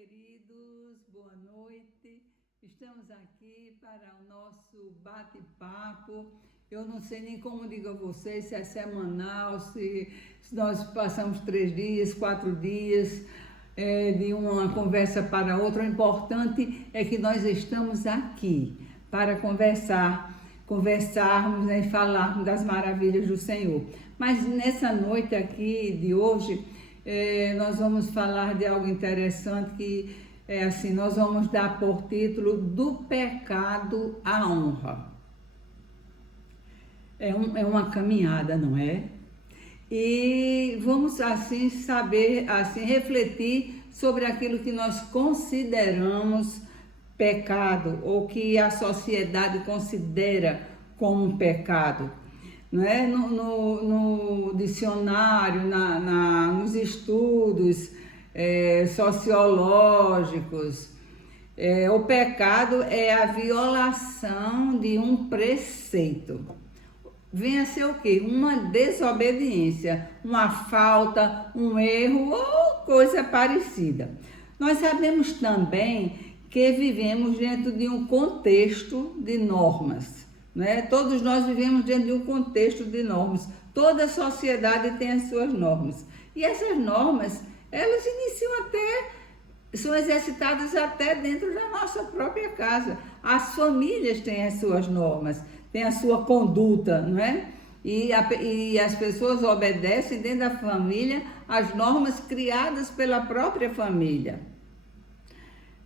queridos, boa noite. Estamos aqui para o nosso bate-papo. Eu não sei nem como digo a vocês, se é semanal, se nós passamos 3 dias, 4 dias de uma conversa para outra. O importante é que nós estamos aqui para conversarmos, né, e falarmos das maravilhas do Senhor. Mas nessa noite aqui de hoje, nós vamos falar de algo interessante que é assim, nós vamos dar por título do pecado à honra. É uma caminhada, não é? E vamos assim saber, assim refletir sobre aquilo que nós consideramos pecado ou que a sociedade considera como um pecado. Não é? No dicionário, nos estudos sociológicos, o pecado é a violação de um preceito. Vem a ser o quê? Uma desobediência, uma falta, um erro ou coisa parecida. Nós sabemos também que vivemos dentro de um contexto de normas. Né? Todos nós vivemos dentro de um contexto de normas. Toda a sociedade tem as suas normas. E essas normas, elas são exercitadas até dentro da nossa própria casa. As famílias têm as suas normas, têm a sua conduta, não é? E as pessoas obedecem dentro da família as normas criadas pela própria família.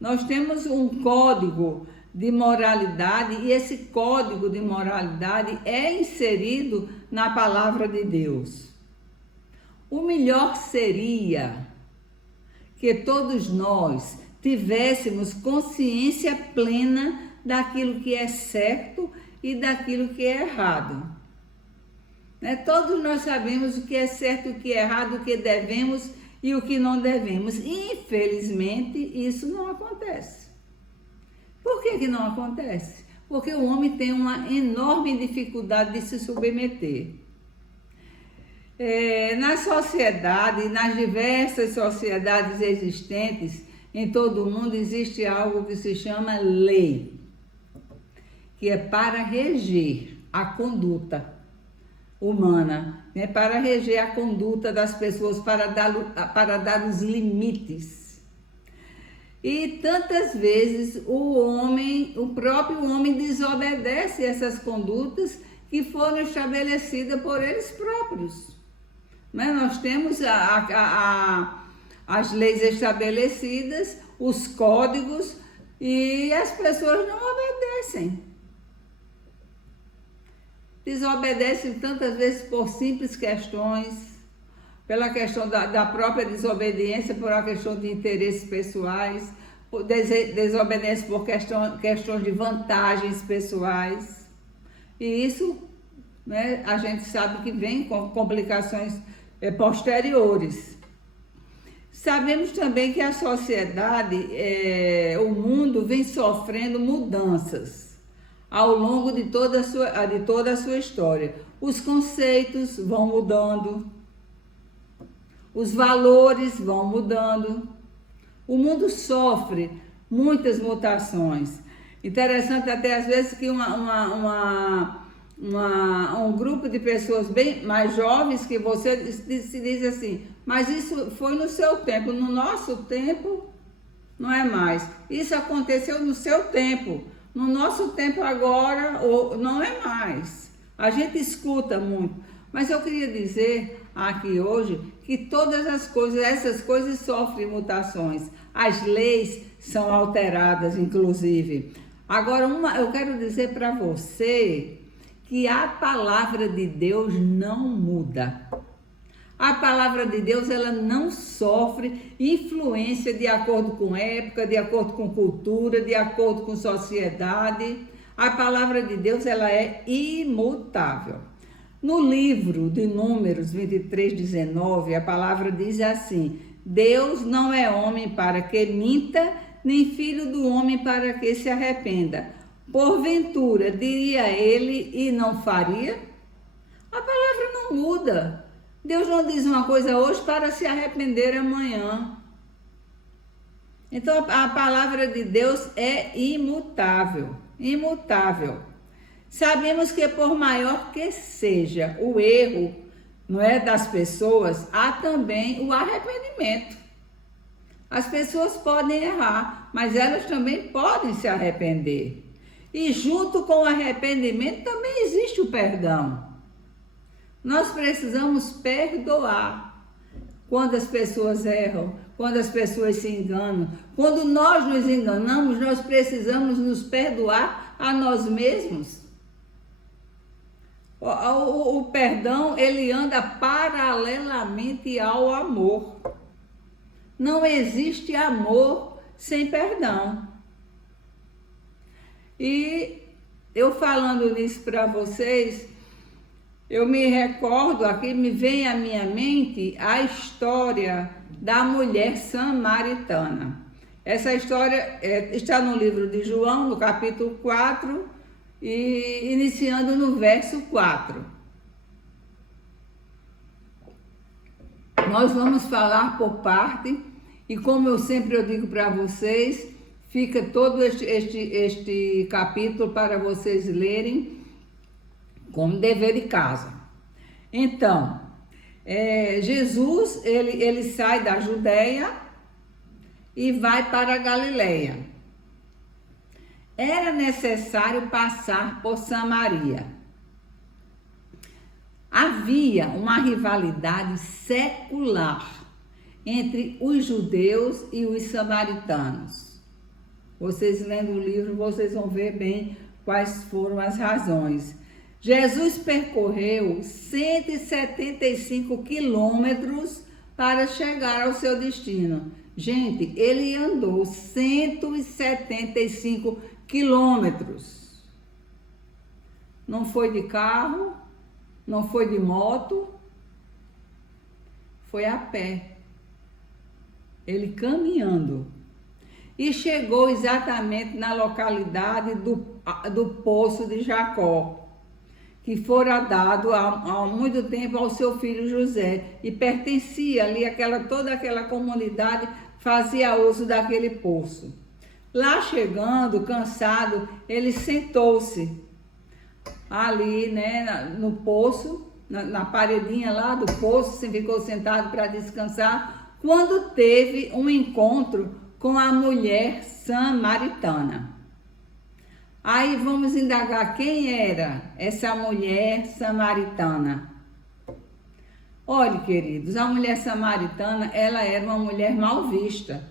Nós temos um código de moralidade e esse código de moralidade é inserido na palavra de Deus. O melhor seria que todos nós tivéssemos consciência plena daquilo que é certo e daquilo que é errado. Né? Todos nós sabemos o que é certo, o que é errado, o que devemos e o que não devemos. Infelizmente, isso não acontece. Por que não acontece? Porque o homem tem uma enorme dificuldade de se submeter. Na sociedade, nas diversas sociedades existentes em todo o mundo, existe algo que se chama lei, que é para reger a conduta humana, né? Para reger a conduta das pessoas, para dar os limites. E tantas vezes o próprio homem desobedece essas condutas que foram estabelecidas por eles próprios. Mas nós temos as leis estabelecidas, os códigos, e as pessoas não obedecem. Desobedecem tantas vezes por simples questões, pela questão da própria desobediência, por uma questão de interesses pessoais, desobedece por questões de vantagens pessoais. E isso, né, a gente sabe que vem com complicações posteriores. Sabemos também que a sociedade, o mundo vem sofrendo mudanças ao longo de toda a sua história. Os conceitos vão mudando, os valores vão mudando, o mundo sofre muitas mutações. Interessante até às vezes que um grupo de pessoas bem mais jovens que você se diz assim, mas isso foi no seu tempo, no nosso tempo não é mais. Isso aconteceu no seu tempo, no nosso tempo agora não é mais. A gente escuta muito, mas eu queria dizer aqui hoje que todas essas coisas sofrem mutações. As leis são alteradas, inclusive. Agora, eu quero dizer para você que a palavra de Deus não muda. A palavra de Deus, ela não sofre influência de acordo com época, de acordo com cultura, de acordo com sociedade. A palavra de Deus, ela é imutável. No livro de Números 23:19, a palavra diz assim: Deus não é homem para que minta, nem filho do homem para que se arrependa. Porventura, diria ele e não faria? A palavra não muda. Deus não diz uma coisa hoje para se arrepender amanhã. Então a palavra de Deus é imutável, imutável. Sabemos que por maior que seja o erro, não é, das pessoas, há também o arrependimento. As pessoas podem errar, mas elas também podem se arrepender. E junto com o arrependimento também existe o perdão. Nós precisamos perdoar quando as pessoas erram, quando as pessoas se enganam. Quando nós nos enganamos, nós precisamos nos perdoar a nós mesmos. O perdão, ele anda paralelamente ao amor. Não existe amor sem perdão. E eu falando nisso para vocês, eu me recordo, aqui me vem à minha mente a história da mulher samaritana. Essa história está no livro de João, no capítulo 4, e iniciando no verso 4. Nós vamos falar por parte, e como eu sempre digo para vocês, fica todo este capítulo para vocês lerem como dever de casa. Então, Jesus, ele sai da Judéia e vai para a Galileia. Era necessário passar por Samaria. Havia uma rivalidade secular entre os judeus e os samaritanos. Vocês lendo o livro, vocês vão ver bem quais foram as razões. Jesus percorreu 175 quilômetros para chegar ao seu destino. Gente, ele andou 175 quilômetros. Não foi de carro, não foi de moto, foi a pé. Ele caminhando. E chegou exatamente na localidade do Poço de Jacó, que fora dado há muito tempo ao seu filho José, e pertencia ali, toda aquela comunidade fazia uso daquele poço. Lá chegando, cansado, ele sentou-se ali, né, no poço, na paredinha lá do poço, se ficou sentado para descansar, quando teve um encontro com a mulher samaritana. Aí vamos indagar quem era essa mulher samaritana. Olhe, queridos, a mulher samaritana, ela era uma mulher mal vista.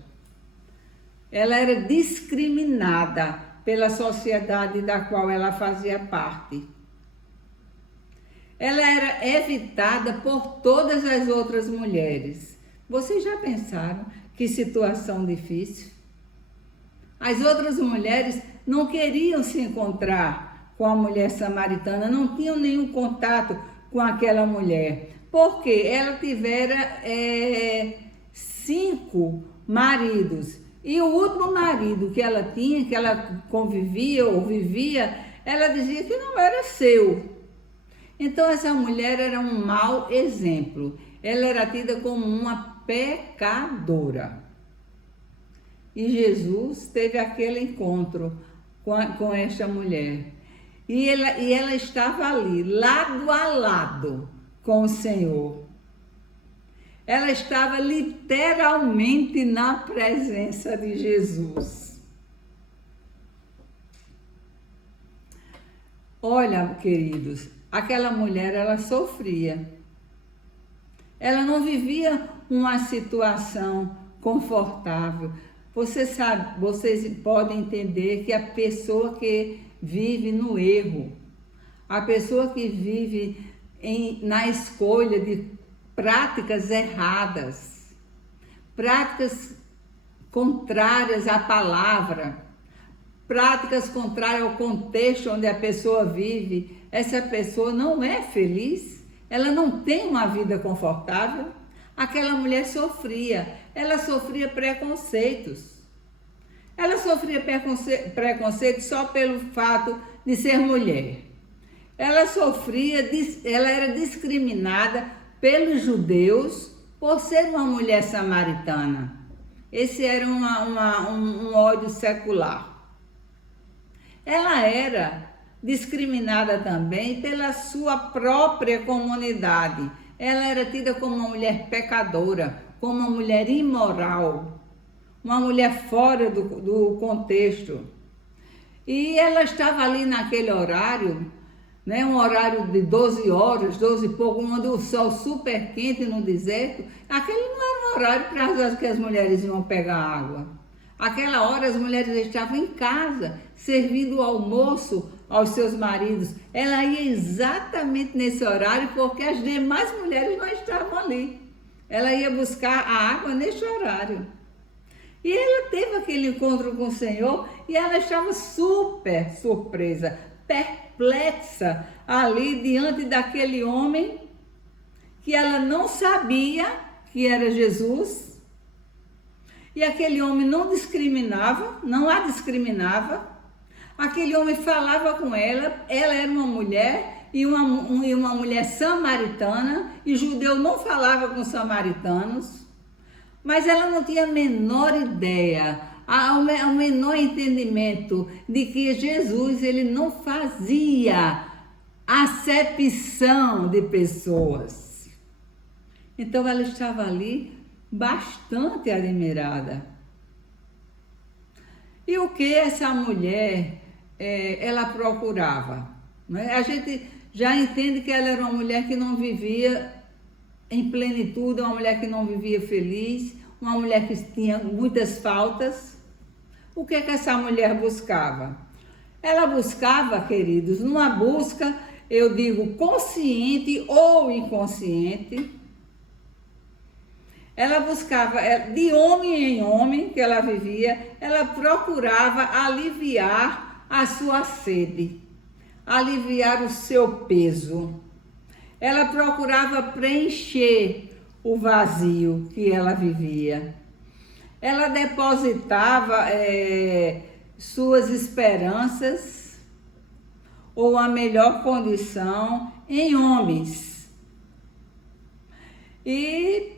Ela era discriminada pela sociedade da qual ela fazia parte. Ela era evitada por todas as outras mulheres. Vocês já pensaram que situação difícil? As outras mulheres não queriam se encontrar com a mulher samaritana, não tinham nenhum contato com aquela mulher, porque ela tivera 5 maridos, e o último marido que ela tinha, que ela convivia ou vivia, ela dizia que não era seu. Então essa mulher era um mau exemplo, ela era tida como uma pecadora. E Jesus teve aquele encontro com esta mulher. E ela estava ali, lado a lado com o Senhor. Ela estava literalmente na presença de Jesus. Olha, queridos, aquela mulher, ela sofria. Ela não vivia uma situação confortável. Vocês podem entender que a pessoa que vive no erro, a pessoa que vive na escolha de práticas erradas, práticas contrárias à palavra, práticas contrárias ao contexto onde a pessoa vive, essa pessoa não é feliz, ela não tem uma vida confortável. Aquela mulher sofria, ela sofria preconceitos. Ela sofria preconceitos só pelo fato de ser mulher. Ela era discriminada pelos judeus por ser uma mulher samaritana. Esse era um ódio secular. Ela era discriminada também pela sua própria comunidade. Ela era tida como uma mulher pecadora, como uma mulher imoral, uma mulher fora do contexto. E ela estava ali naquele horário, né, um horário de 12 horas, 12 e pouco, onde o sol super quente no deserto. Aquele não era um horário para que as mulheres iam pegar água. Aquela hora as mulheres estavam em casa, servindo o almoço aos seus maridos. Ela ia exatamente nesse horário, porque as demais mulheres não estavam ali. Ela ia buscar a água nesse horário. E ela teve aquele encontro com o Senhor e ela estava super surpresa, perplexa ali diante daquele homem que ela não sabia que era Jesus. E aquele homem não discriminava, não a discriminava. Aquele homem falava com ela era uma mulher e uma mulher samaritana, e judeu não falava com samaritanos. Mas ela não tinha a menor ideia, o menor entendimento de que Jesus, ele não fazia acepção de pessoas. Então ela estava ali bastante admirada. E o que essa mulher, ela procurava? Né? A gente já entende que ela era uma mulher que não vivia em plenitude, uma mulher que não vivia feliz, uma mulher que tinha muitas faltas. O que essa mulher buscava? Ela buscava, queridos, numa busca, eu digo, consciente ou inconsciente. Ela buscava, de homem em homem que ela vivia, ela procurava aliviar a sua sede, aliviar o seu peso. Ela procurava preencher o vazio que ela vivia. Ela depositava suas esperanças ou a melhor condição em homens. E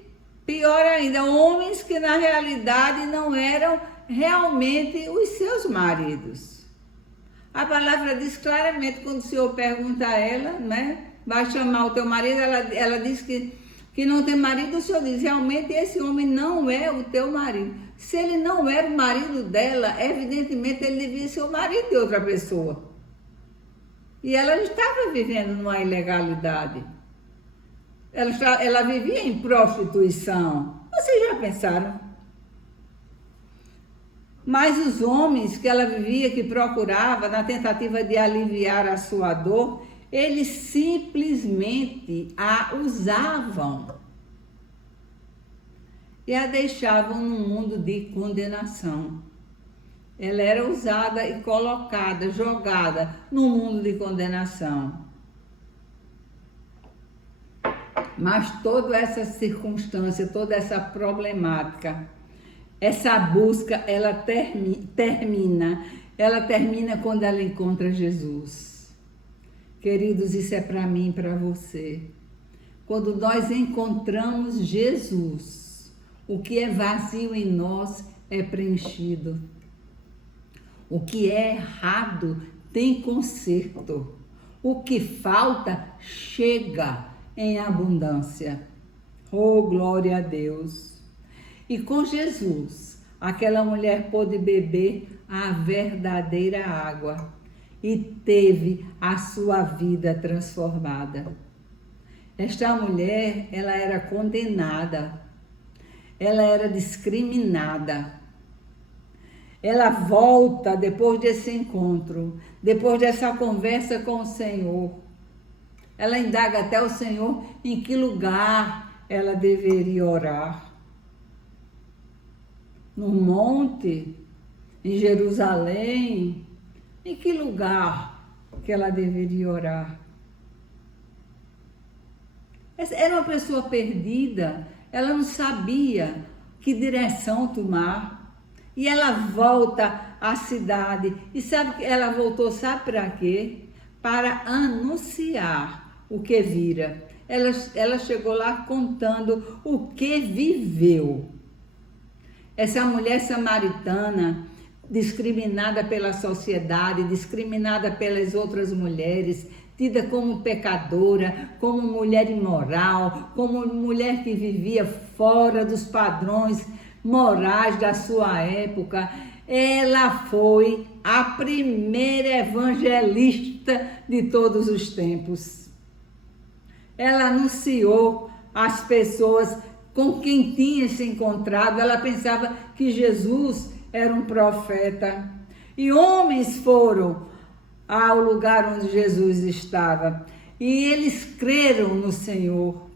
pior ainda, homens que na realidade não eram realmente os seus maridos. A palavra diz claramente, quando o Senhor pergunta a ela, né? Vai chamar o teu marido, ela diz que não tem marido. O Senhor diz, realmente esse homem não é o teu marido. Se ele não era o marido dela, evidentemente ele devia ser o marido de outra pessoa. E ela estava vivendo numa ilegalidade. Ela vivia em prostituição. Vocês já pensaram? Mas os homens que ela vivia, que procurava, na tentativa de aliviar a sua dor, eles simplesmente a usavam e a deixavam num mundo de condenação. Ela era usada e colocada, jogada num mundo de condenação. Mas toda essa circunstância, toda essa problemática, essa busca, ela termina quando ela encontra Jesus. Queridos, isso é para mim e para você. Quando nós encontramos Jesus, o que é vazio em nós é preenchido. O que é errado tem conserto. O que falta chega em abundância. Oh, glória a Deus! E com Jesus, aquela mulher pôde beber a verdadeira água e teve a sua vida transformada. Esta mulher, ela era condenada, ela era discriminada. Ela volta depois desse encontro, depois dessa conversa com o Senhor. Ela indaga até o Senhor em que lugar ela deveria orar. No monte, em Jerusalém, em que lugar que ela deveria orar? Era uma pessoa perdida, ela não sabia que direção tomar. E ela volta à cidade. E sabe que ela voltou, sabe para quê? Para anunciar o que vira. Ela chegou lá contando o que viveu. Essa mulher samaritana, discriminada pela sociedade, discriminada pelas outras mulheres, tida como pecadora, como mulher imoral, como mulher que vivia fora dos padrões morais da sua época, ela foi a primeira evangelista de todos os tempos. Ela anunciou às pessoas com quem tinha se encontrado. Ela pensava que Jesus era um profeta. E homens foram ao lugar onde Jesus estava. E eles creram no Senhor.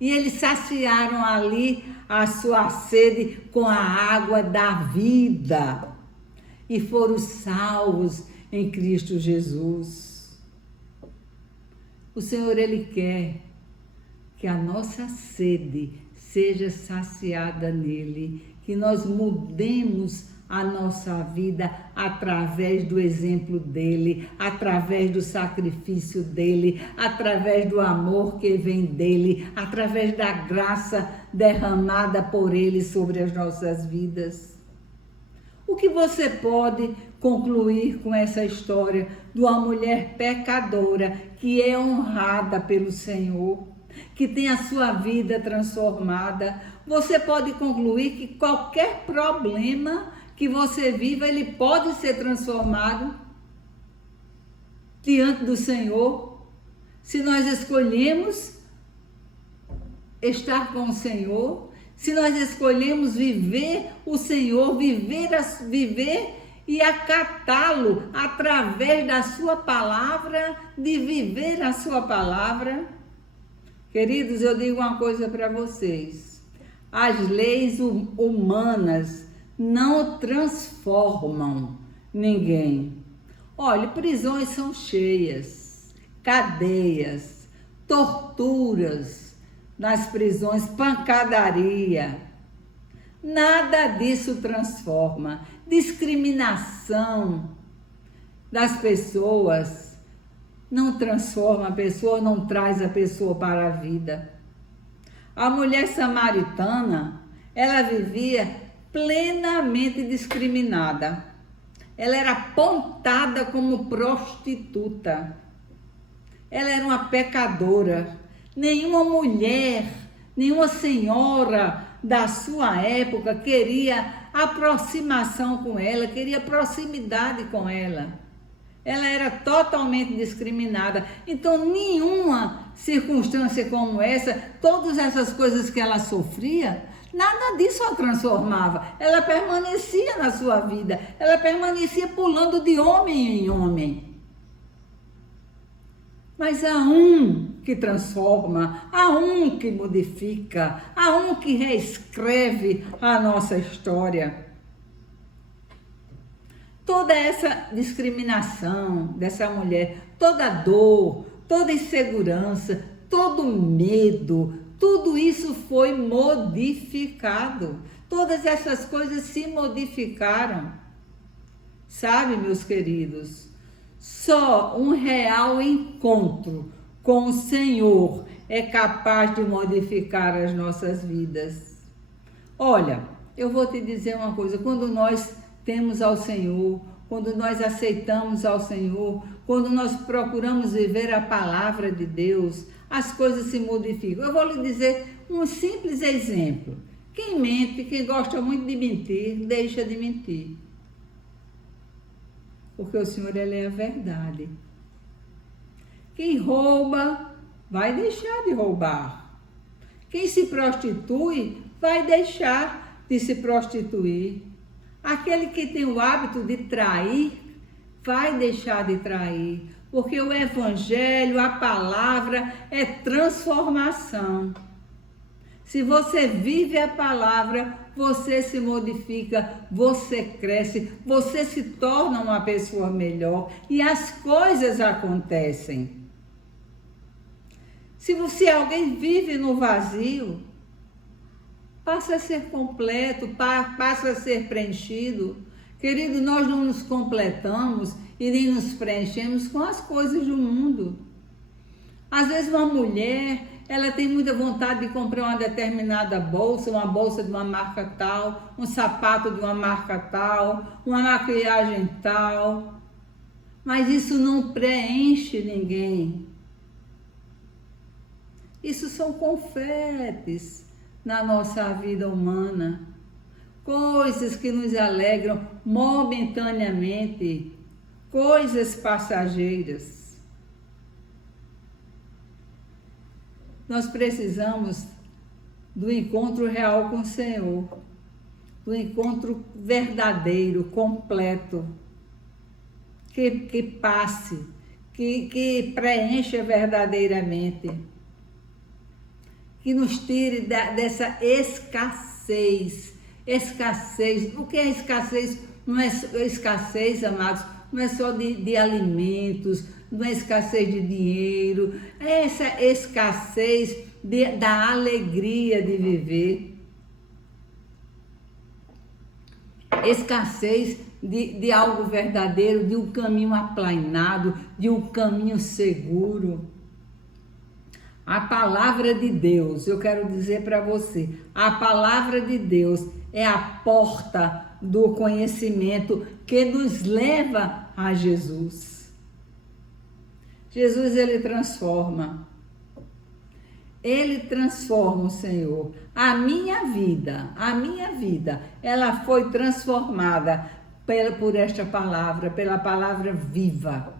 E eles saciaram ali a sua sede com a água da vida. E foram salvos em Cristo Jesus. O Senhor, Ele quer que a nossa sede seja saciada nele, que nós mudemos a nossa vida através do exemplo dele, através do sacrifício dele, através do amor que vem dele, através da graça derramada por ele sobre as nossas vidas. O que você pode concluir com essa história de uma mulher pecadora que é honrada pelo Senhor, que tem a sua vida transformada? Você pode concluir que qualquer problema que você viva, ele pode ser transformado diante do Senhor, se nós escolhemos estar com o Senhor, se nós escolhemos viver o Senhor, viver e acatá-lo através da sua palavra, de viver a sua palavra. Queridos, eu digo uma coisa para vocês: as leis humanas não transformam ninguém. Olha, prisões são cheias, cadeias, torturas nas prisões, pancadaria. Nada disso transforma. Discriminação das pessoas não transforma a pessoa, não traz a pessoa para a vida. A mulher samaritana, ela vivia plenamente discriminada. Ela era apontada como prostituta. Ela era uma pecadora. Nenhuma mulher, nenhuma senhora da sua época queria aproximação com ela, queria proximidade com ela. Ela era totalmente discriminada. Então, nenhuma circunstância como essa, todas essas coisas que ela sofria, nada disso a transformava. Ela permanecia na sua vida. Ela permanecia pulando de homem em homem. Mas há um que transforma, há um que modifica, há um que reescreve a nossa história. Toda essa discriminação dessa mulher, toda dor, toda insegurança, todo medo, tudo isso foi modificado. Todas essas coisas se modificaram. Sabe, meus queridos, só um real encontro com o Senhor é capaz de modificar as nossas vidas. Olha, eu vou te dizer uma coisa: quando nós temos ao Senhor, quando nós aceitamos ao Senhor, quando nós procuramos viver a palavra de Deus, as coisas se modificam. Eu vou lhe dizer um simples exemplo. Quem mente, quem gosta muito de mentir, deixa de mentir. Porque o Senhor, Ele é a verdade. Quem rouba, vai deixar de roubar. Quem se prostitui, vai deixar de se prostituir. Aquele que tem o hábito de trair, vai deixar de trair. Porque o Evangelho, a palavra, é transformação. Se você vive a palavra, você se modifica, você cresce, você se torna uma pessoa melhor e as coisas acontecem. Se alguém vive no vazio, passa a ser completo, passa a ser preenchido. Querido, nós não nos completamos e nem nos preenchemos com as coisas do mundo. Às vezes uma mulher, ela tem muita vontade de comprar uma determinada bolsa, uma bolsa de uma marca tal, um sapato de uma marca tal, uma maquiagem tal. Mas isso não preenche ninguém. Isso são confetes na nossa vida humana. Coisas que nos alegram momentaneamente, coisas passageiras. Nós precisamos do encontro real com o Senhor, do encontro verdadeiro, completo, que passe, que preencha verdadeiramente, que nos tire dessa escassez. Escassez, o que é escassez? Não é escassez, amados, não é só de alimentos, não é escassez de dinheiro, é essa escassez da alegria de viver, escassez de algo verdadeiro, de um caminho aplainado, de um caminho seguro. A palavra de Deus, eu quero dizer para você, a palavra de Deus é a porta do conhecimento que nos leva a Jesus. Jesus, ele transforma. Ele transforma, o Senhor. A minha vida, ela foi transformada por esta palavra, pela palavra viva,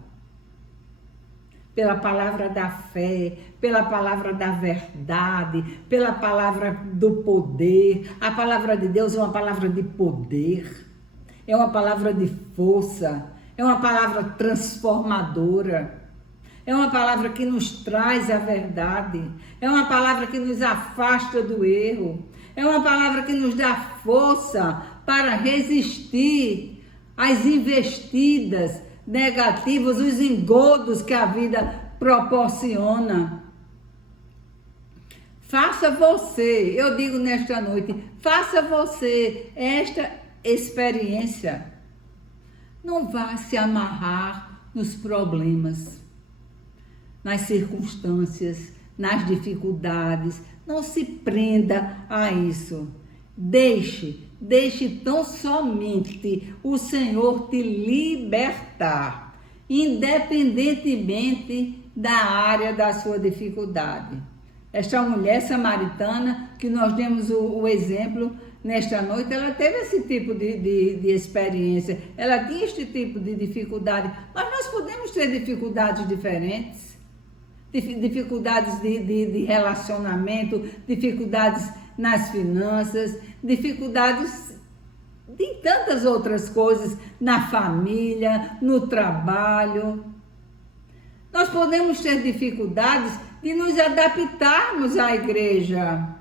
pela palavra da fé, pela palavra da verdade, pela palavra do poder. A palavra de Deus é uma palavra de poder, é uma palavra de força, é uma palavra transformadora, é uma palavra que nos traz a verdade, é uma palavra que nos afasta do erro, é uma palavra que nos dá força para resistir às investidas negativas, os engodos que a vida proporciona. Faça você, eu digo nesta noite, faça você esta experiência. Não vá se amarrar nos problemas, nas circunstâncias, nas dificuldades. Não se prenda a isso. Deixe tão somente o Senhor te libertar, independentemente da área da sua dificuldade. Esta mulher samaritana, que nós demos o exemplo nesta noite, ela teve esse tipo de experiência, ela tinha este tipo de dificuldade, mas nós podemos ter dificuldades diferentes, dificuldades de relacionamento, dificuldades nas finanças, dificuldades de tantas outras coisas, na família, no trabalho. Nós podemos ter dificuldades de nos adaptarmos à igreja,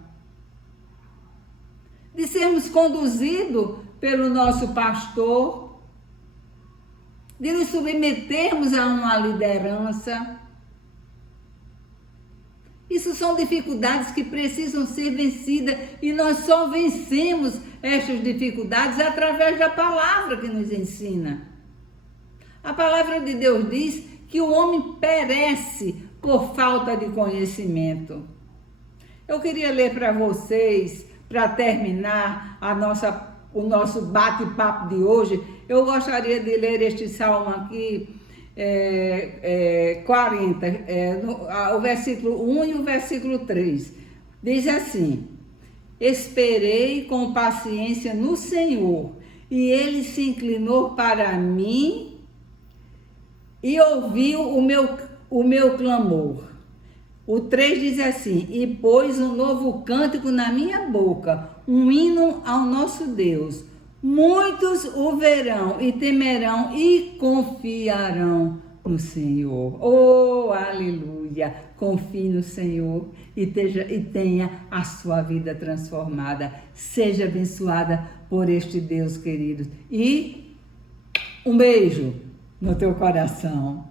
de sermos conduzidos pelo nosso pastor, de nos submetermos a uma liderança. Isso são dificuldades que precisam ser vencidas e nós só vencemos estas dificuldades através da palavra que nos ensina. A palavra de Deus diz que o homem perece por falta de conhecimento. Eu queria ler para vocês, para terminar o nosso bate-papo de hoje, eu gostaria de ler este salmo aqui, 40, o versículo 1 e o versículo 3. Diz assim: esperei com paciência no Senhor, e ele se inclinou para mim e ouviu o meu clamor. O 3 diz assim: e pôs um novo cântico na minha boca, um hino ao nosso Deus. Muitos o verão e temerão e confiarão no Senhor. Oh, aleluia! Confie no Senhor e tenha a sua vida transformada. Seja abençoada por este Deus querido. E um beijo no teu coração.